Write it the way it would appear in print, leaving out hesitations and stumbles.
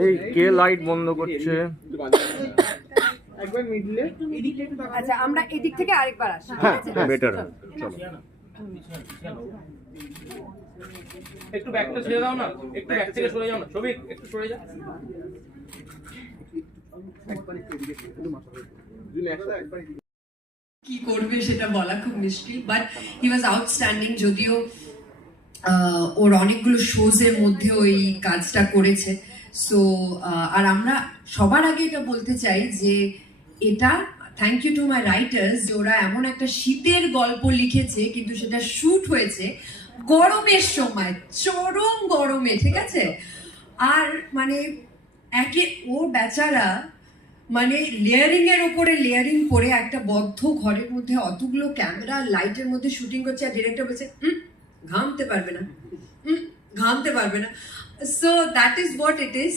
এই কে লাইট বন্ধ করছে? একবার মিডলে। আচ্ছা আমরা এদিক থেকে আরেকবার আসি, ঠিক হ্যাঁ আছে? বেটার। চলো একটু ব্যাকটা সরে দাও না, একটু ব্যাক থেকে সরে যাও না, সবিক একটু সরে যাও। কি করবে সেটা বলা খুব মুশকিল, বাট হি ওয়াজ আউটস্ট্যান্ডিং। যদিও ওর অনেকগুলো শোজ এর মধ্যে ওই কাজটা করেছে। সো আর আমরা সবার আগে এটা বলতে চাই যে এটা thank you to my writers, যে ওরা এমন একটা শীতের গল্প লিখেছে কিন্তু সেটা শুট হয়েছে গরমের সময়, চরম গরমে, ঠিক আছে? আর মানে একে ও বেচারা মানে লেয়ারিং এর উপরে লেয়ারিং করে একটা বদ্ধ ঘরের মধ্যে অতগুলো ক্যামেরা লাইটের মধ্যে শুটিং করছে, আর ডিরেক্টর বলছে ঘামতে পারবে না, ঘামতে পারবে না। So that is what it is.